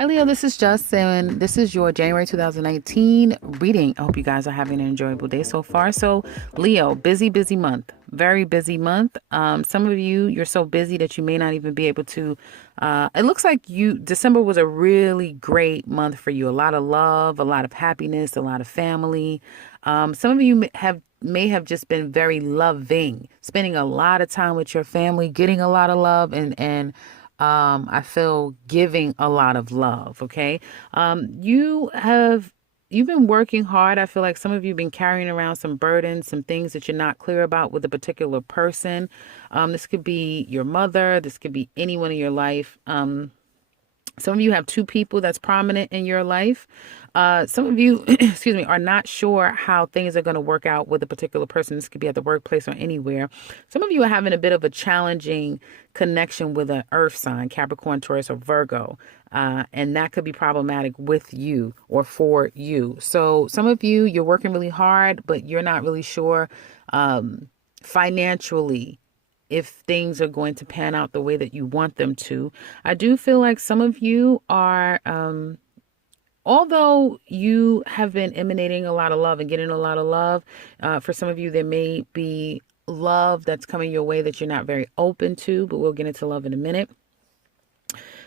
Hi, Leo. This is Justin. This is your January 2019 reading. I hope you guys are having an enjoyable day so far. So, Leo, busy month. Very busy month. Some of you, you're so busy that you may not even be able to. It looks like December was a really great month for you. A lot of love, a lot of happiness, a lot of family. Some of you may have just been very loving, spending a lot of time with your family, getting a lot of love, and I feel giving a lot of love. Okay. You've been working hard. I feel like some of you have been carrying around some burdens, some things that you're not clear about with a particular person. This could be your mother. This could be anyone in your life. Some of you have two people that's prominent in your life. Some of you, excuse me, are not sure how things are going to work out with a particular person. This could be at the workplace or anywhere. Some of you are having a bit of a challenging connection with an earth sign, Capricorn, Taurus, or Virgo. And that could be problematic with you or for you. So some of you, you're working really hard, but you're not really sure financially if things are going to pan out the way that you want them to. I do feel like some of you are, although you have been emanating a lot of love and getting a lot of love, for some of you, there may be love that's coming your way that you're not very open to, but we'll get into love in a minute.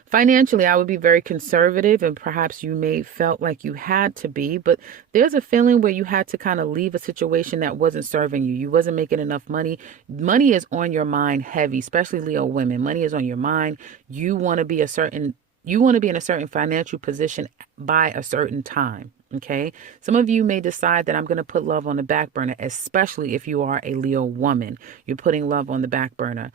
Financially, I would be very conservative, and perhaps you may felt like you had to be, but there's a feeling where you had to kind of leave a situation that wasn't serving you. You wasn't making enough money. Money is on your mind heavy, especially Leo women. Money is on your mind. You want to be in a certain financial position by a certain time. Okay. Some of you may decide that I'm going to put love on the back burner, especially if you are a Leo woman. You're putting love on the back burner.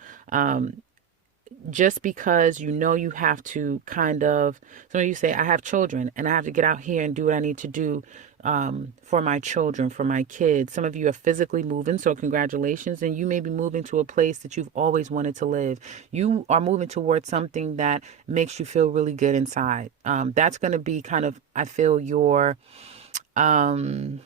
Just because you have to some of you say, I have children and I have to get out here and do what I need to do for my children, for my kids. Some of you are physically moving, so congratulations. And you may be moving to a place that you've always wanted to live. You are moving towards something that makes you feel really good inside. That's going to be kind of, I feel, um,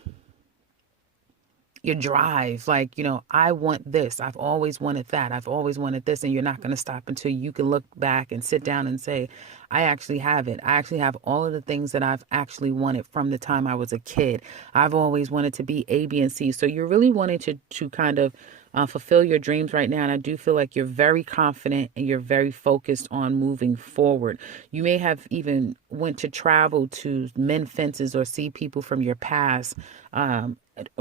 your drive, like, I want this. I've always wanted that. I've always wanted this. And you're not going to stop until you can look back and sit down and say, I actually have it. I actually have all of the things that I've actually wanted from the time I was a kid. I've always wanted to be A, B, and C. So you're really wanting to kind of fulfill your dreams right now. And I do feel like you're very confident and you're very focused on moving forward. You may have even went to travel to mend fences or see people from your past,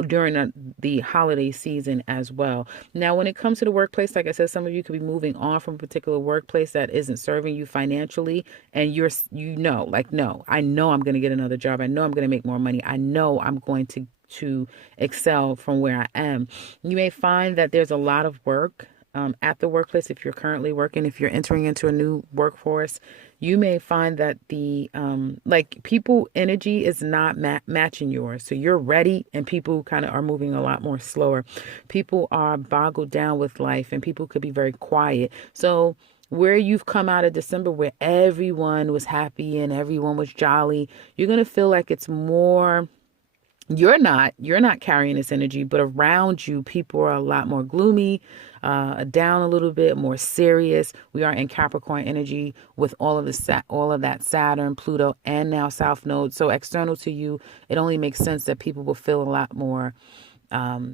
during the holiday season as well. Now, when it comes to the workplace, like I said, some of you could be moving on from a particular workplace that isn't serving you financially, and no, I know I'm going to get another job. I know I'm going to make more money. I know I'm going to excel from where I am. You may find that there's a lot of work at the workplace. If you're currently working, if you're entering into a new workforce, you may find that the people energy is not matching yours. So you're ready and people kind of are moving a lot more slower. People are boggled down with life and people could be very quiet. So where you've come out of December where everyone was happy and everyone was jolly, you're going to feel like it's more. You're not carrying this energy, but around you, people are a lot more gloomy, down a little bit, more serious. We are in Capricorn energy with all of that Saturn, Pluto, and now South Node. So external to you, it only makes sense that people will feel a lot more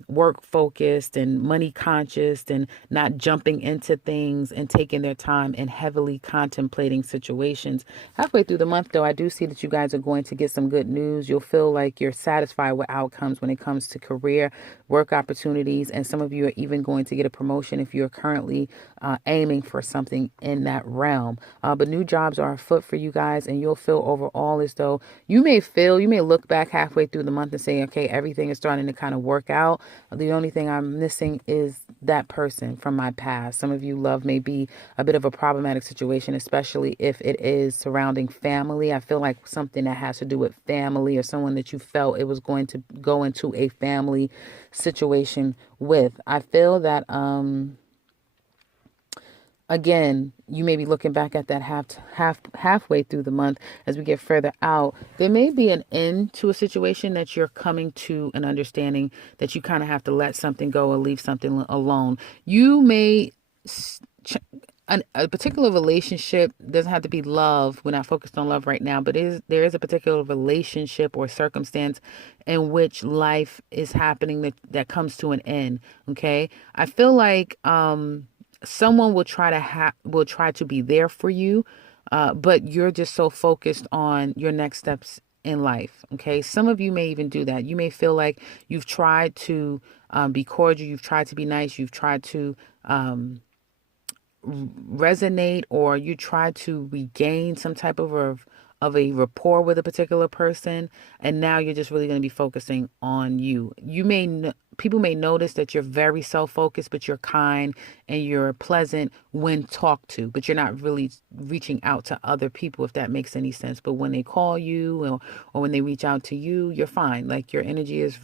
work focused and money conscious and not jumping into things and taking their time and heavily contemplating situations. Halfway through the month, though, I do see that you guys are going to get some good news. You'll feel like you're satisfied with outcomes when it comes to career, work opportunities, and some of you are even going to get a promotion if you're currently aiming for something in that realm. But new jobs are afoot for you guys, and you'll feel overall as though you may look back halfway through the month and say, okay, everything is starting to kind of work out. The only thing I'm missing is that person from my past. Some of you, love may be a bit of a problematic situation, especially if it is surrounding family. I feel like something that has to do with family or someone that you felt it was going to go into a family situation with. I feel that, again, you may be looking back at that halfway through the month. As we get further out, there may be an end to a situation that you're coming to an understanding that you kind of have to let something go or leave something alone. You may a particular relationship doesn't have to be love. We're not focused on love right now, but there is a particular relationship or circumstance in which life is happening that comes to an end. Okay. I feel like someone will will try to be there for you, but you're just so focused on your next steps in life. Okay. Some of you may even do that. You may feel like you've tried to be cordial, you've tried to be nice, you've tried to resonate, or you try to regain some type of a rapport with a particular person, and now you're just really going to be focusing on you. People may notice that you're very self-focused, but you're kind and you're pleasant when talked to, but you're not really reaching out to other people, if that makes any sense. But when they call you, or when they reach out to you, you're fine. Like, your energy is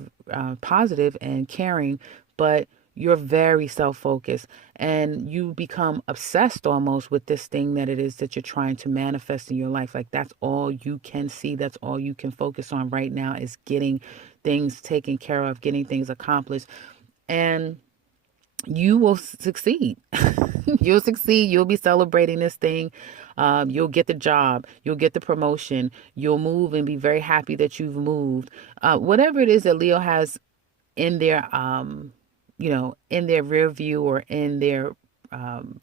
positive and caring, but you're very self-focused, and you become obsessed almost with this thing that it is that you're trying to manifest in your life. Like, that's all you can see, that's all you can focus on right now, is getting things taken care of, getting things accomplished, and you will succeed. You'll succeed. You'll be celebrating this thing. You'll get the job. You'll get the promotion. You'll move and be very happy that you've moved. Whatever it is that Leo has in their in their rear view, or in their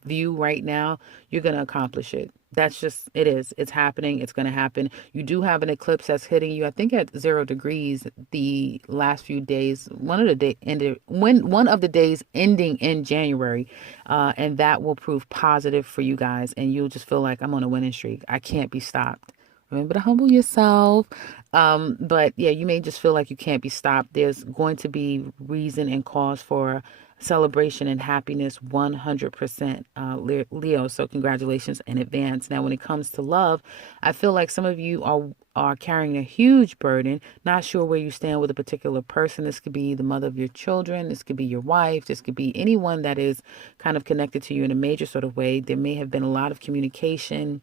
view right now, you're going to accomplish it. That's just, it is. It's happening. It's going to happen. You do have an eclipse that's hitting you, I think, at 0 degrees the last few days. One of the days ending in January, and that will prove positive for you guys. And you'll just feel like, I'm on a winning streak. I can't be stopped. Remember to humble yourself. But yeah, you may just feel like you can't be stopped. There's going to be reason and cause for celebration and happiness, 100%, Leo. So congratulations in advance. Now, when it comes to love, I feel like some of you are carrying a huge burden, not sure where you stand with a particular person. This could be the mother of your children. This could be your wife. This could be anyone that is kind of connected to you in a major sort of way. There may have been a lot of communication,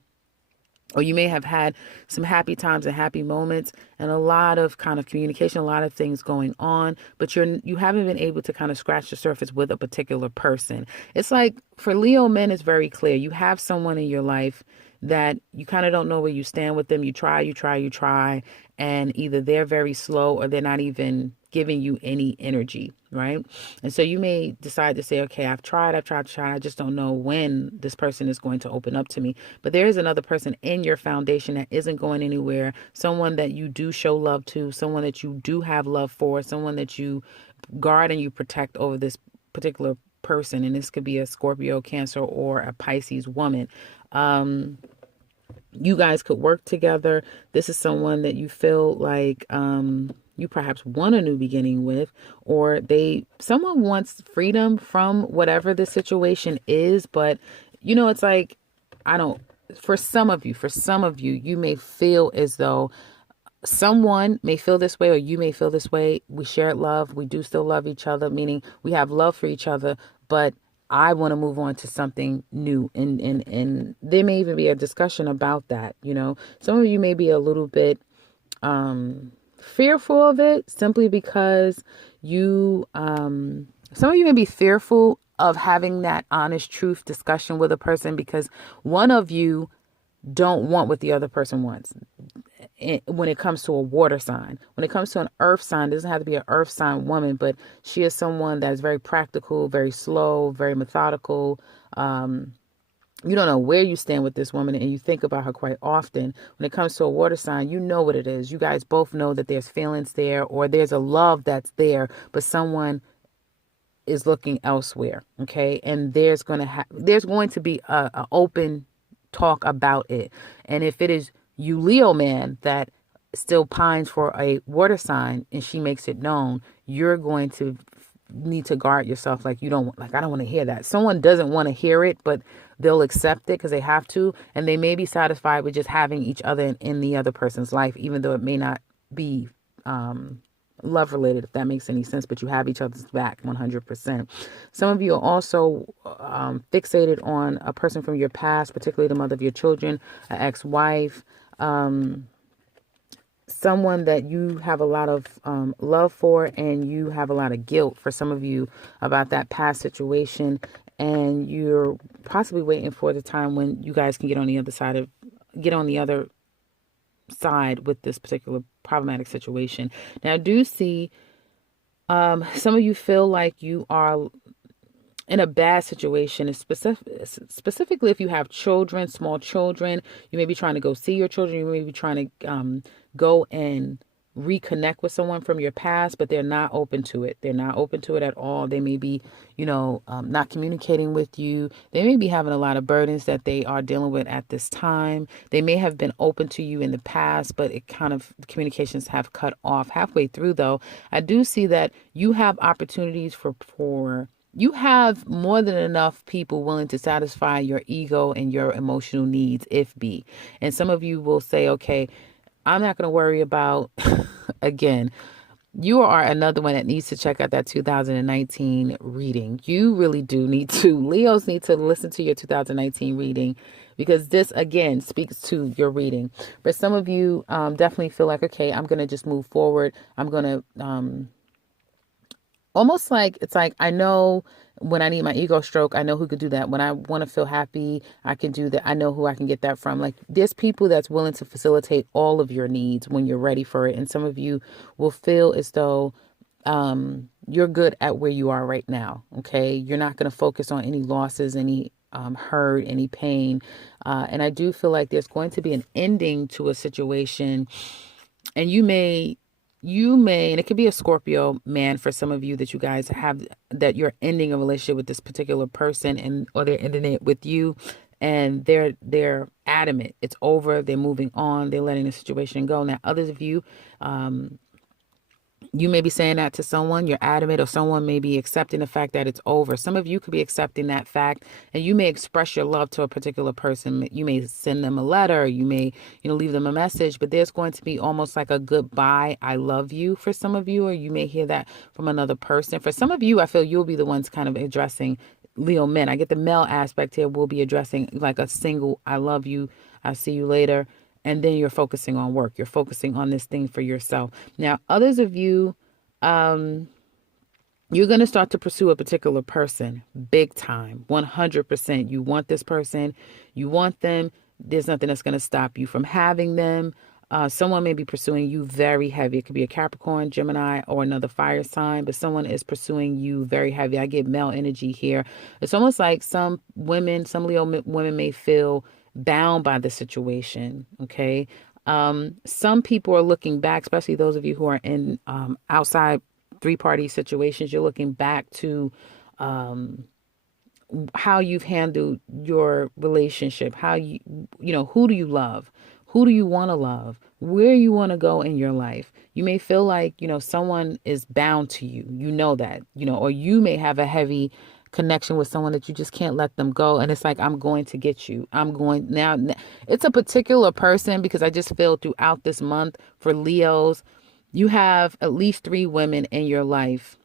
or you may have had some happy times and happy moments, and a lot of kind of communication, a lot of things going on, but you haven't been able to kind of scratch the surface with a particular person. It's like, for Leo men, it's very clear. You have someone in your life that you kind of don't know where you stand with them. You try, and either they're very slow, or they're not even giving you any energy, right? And so you may decide to say, okay, I've tried. I just don't know when this person is going to open up to me. But there is another person in your foundation that isn't going anywhere, someone that you do show love to, someone that you do have love for, someone that you guard and you protect over this particular person. And this could be a Scorpio, Cancer, or a Pisces woman. You guys could work together. This is someone that you feel like you perhaps want a new beginning with, or someone wants freedom from whatever the situation is. But it's like, for some of you, you may feel as though someone may feel this way, or you may feel this way. We share love. We do still love each other, meaning we have love for each other, but I want to move on to something new. And there may even be a discussion about that. Some of you may be a little bit fearful of it, simply because some of you may be fearful of having that honest truth discussion with a person, because one of you don't want what the other person wants. When it comes to a water sign, when it comes to an earth sign, it doesn't have to be an earth sign woman, but she is someone that is very practical, very slow, very methodical. You don't know where you stand with this woman, and you think about her quite often. When it comes to a water sign, you know what it is. You guys both know that there's feelings there, or there's a love that's there, but someone is looking elsewhere. Okay. And there's going to be a open talk about it. And if it is you, Leo man, that still pines for a water sign, and she makes it known, you're going to need to guard yourself. Like, I don't want to hear that. Someone doesn't want to hear it, but they'll accept it because they have to. And they may be satisfied with just having each other in the other person's life, even though it may not be love related, if that makes any sense, but you have each other's back 100%. Some of you are also fixated on a person from your past, particularly the mother of your children, an ex-wife, someone that you have a lot of love for, and you have a lot of guilt, for some of you, about that past situation. and you're possibly waiting for the time when you guys can get on the other side with this particular problematic situation. Now, I do see some of you feel like you are in a bad situation, specifically if you have children, small children. You may be trying to go see your children. You may be trying to go and reconnect with someone from your past, but they're not open to it. They're not open to it at all. They may be, not communicating with you. They may be having a lot of burdens that they are dealing with at this time. They may have been open to you in the past, but it kind of, communications have cut off halfway through. Though I do see that you have opportunities for you have more than enough people willing to satisfy your ego and your emotional needs, if be. And some of you will say, okay, I'm not going to worry about, again, you are another one that needs to check out that 2019 reading. You really do need to. Leos need to listen to your 2019 reading, because this, again, speaks to your reading. But some of you definitely feel like, okay, I'm going to just move forward. I'm going to almost like, it's like, I know when I need my ego stroke, I know who could do that. When I want to feel happy, I can do that. I know who I can get that from. Like, there's people that's willing to facilitate all of your needs when you're ready for it. And some of you will feel as though you're good at where you are right now. Okay. You're not going to focus on any losses, any hurt, any pain. And I do feel like there's going to be an ending to a situation, and you may, and it could be a Scorpio man for some of you, that you guys have, that you're ending a relationship with this particular person, and or they're ending it with you, and they're adamant it's over. They're moving on. They're letting the situation go. Now, others of you, you may be saying that to someone, you're adamant, or someone may be accepting the fact that it's over. Some of you could be accepting that fact, and you may express your love to a particular person. You may send them a letter, you may, leave them a message, but there's going to be almost like a goodbye, I love you for some of you, or you may hear that from another person. For some of you, I feel you'll be the ones kind of addressing, Leo men. I get the male aspect here. We'll be addressing like a single, I love you, I'll see you later. And then you're focusing on work. You're focusing on this thing for yourself. Now, others of you, you're going to start to pursue a particular person big time, 100%. You want this person. You want them. There's nothing that's going to stop you from having them. Someone may be pursuing you very heavy. It could be a Capricorn, Gemini, or another fire sign, but someone is pursuing you very heavy. I get male energy here. It's almost like some women, some Leo women may feel bound by the situation. Okay. Some people are looking back, especially those of you who are in outside three-party situations. You're looking back to how you've handled your relationship, how who do you love? Who do you want to love? Where you want to go in your life? You may feel like, someone is bound to you. You know that, or you may have a heavy connection with someone that you just can't let them go. And it's like, I'm going to get you. I'm going now. It's a particular person, because I just feel throughout this month for Leos, you have at least 3 women in your life.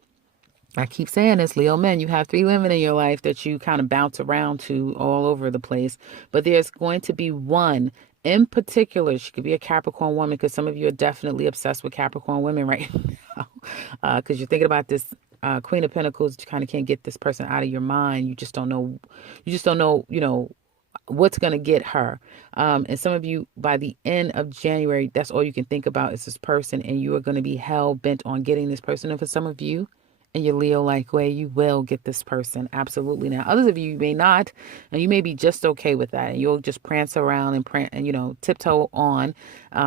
I keep saying this, Leo men, you have 3 women in your life that you kind of bounce around to all over the place. But there's going to be one in particular. She could be a Capricorn woman, because some of you are definitely obsessed with Capricorn women right now, because you're thinking about this Queen of Pentacles. You kind of can't get this person out of your mind. You just don't know, what's going to get her. And some of you, by the end of January, that's all you can think about is this person, and you are going to be hell bent on getting this person. And for some of you, and your Leo like way, you will get this person. Absolutely. Now, others of you may not, and you may be just okay with that. And you'll just prance around and tiptoe on,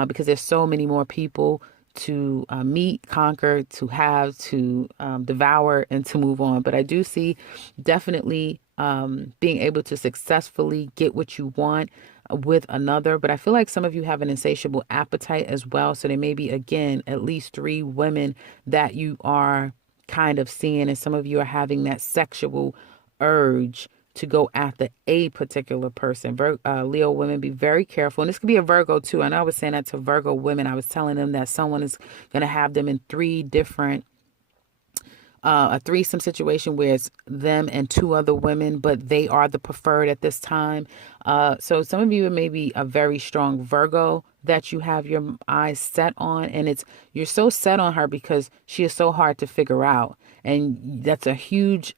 because there's so many more people to meet, conquer, to have, to devour, and to move on. But I do see definitely being able to successfully get what you want with another. But I feel like some of you have an insatiable appetite as well. So there may be, again, at least 3 women that you are kind of seeing, and some of you are having that sexual urge to go after a particular person. Leo women, be very careful. And this could be a Virgo too. And I was saying that to Virgo women. I was telling them that someone is going to have them in 3 different, a threesome situation where it's them and 2 other women, but they are the preferred at this time. So some of you may be a very strong Virgo that you have your eyes set on, and you're so set on her because she is so hard to figure out. And that's a huge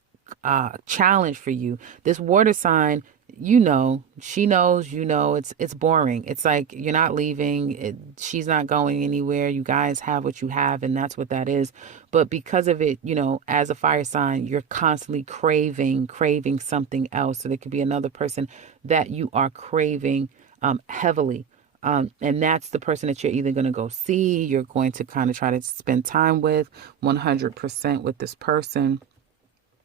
challenge for you. This water sign, you know, she knows, you know, it's boring. It's like you're not leaving. She's not going anywhere. You guys have what you have, and that's what that is. But because of it, you know, as a fire sign, you're constantly craving something else. So there could be another person that you are craving heavily. And that's the person that you're either going to go see, you're going to kind of try to spend time with 100% with this person.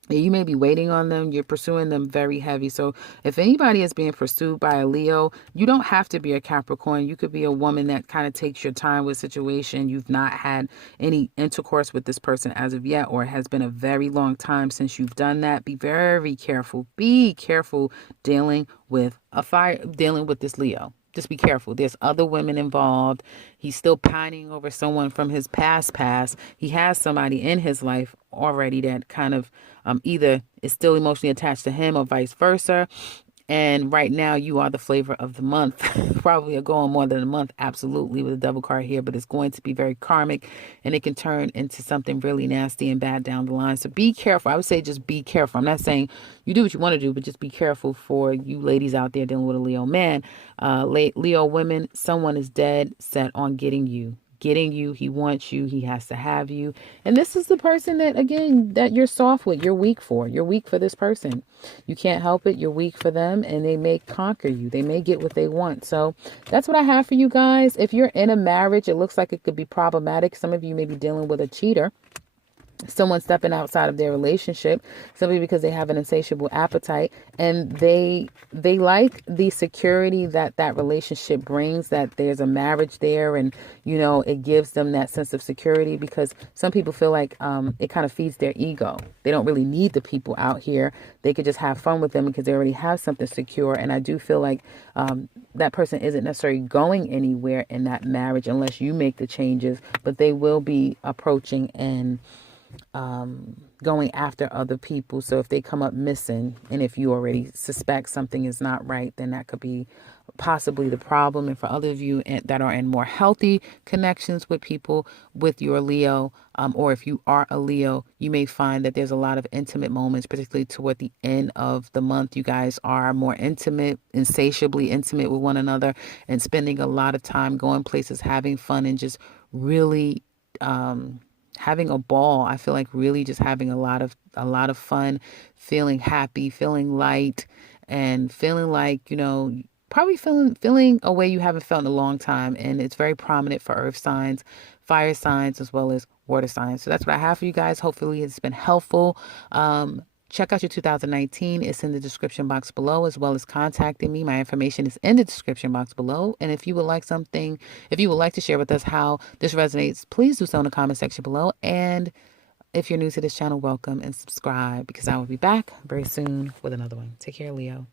You may be waiting on them. You're pursuing them very heavy. So if anybody is being pursued by a Leo, you don't have to be a Capricorn. You could be a woman that kind of takes your time with situation. You've not had any intercourse with this person as of yet, or it has been a very long time since you've done that. Be very careful. Be careful dealing with this Leo. Just be careful. There's other women involved. He's still pining over someone from his past. He has somebody in his life already that kind of either is still emotionally attached to him or vice versa. And right now, you are the flavor of the month. Probably are going more than a month, absolutely, with a double card here, but it's going to be very karmic and it can turn into something really nasty and bad down the line. So be careful. I would say just be careful. I'm not saying you do what you want to do, but just be careful for you ladies out there dealing with a Leo man. Leo women, someone is dead set on getting you. He wants you, he has to have you. And this is the person that, again, that you're soft with, you're weak for. You're weak for this person. You can't help it. You're weak for them, and they may conquer you. They may get what they want. So that's what I have for you guys. If you're in a marriage, it looks like it could be problematic. Some of you may be dealing with a cheater, someone stepping outside of their relationship, simply because they have an insatiable appetite, and they like the security that that relationship brings, that there's a marriage there, and you know, it gives them that sense of security, because some people feel like it kind of feeds their ego. They don't really need the people out here. They could just have fun with them because they already have something secure. And I do feel like that person isn't necessarily going anywhere in that marriage unless you make the changes, but they will be approaching and going after other people. So if they come up missing, and if you already suspect something is not right, then that could be possibly the problem. And for other of you that are in more healthy connections with people with your Leo, or if you are a Leo, you may find that there's a lot of intimate moments, particularly toward the end of the month. You guys are more intimate, insatiably intimate with one another, and spending a lot of time going places, having fun, and just really having a ball. I feel like really just having a lot of fun, feeling happy, feeling light, and feeling like, you know, probably feeling a way you haven't felt in a long time. And it's very prominent for earth signs, fire signs, as well as water signs. So that's what I have for you guys. Hopefully it's been helpful. Check out your 2019. It's in the description box below, as well as contacting me. My information is in the description box below. And if you would like to share with us how this resonates, please do so in the comment section below. And if you're new to this channel, welcome and subscribe, because I will be back very soon with another one. Take care, Leo.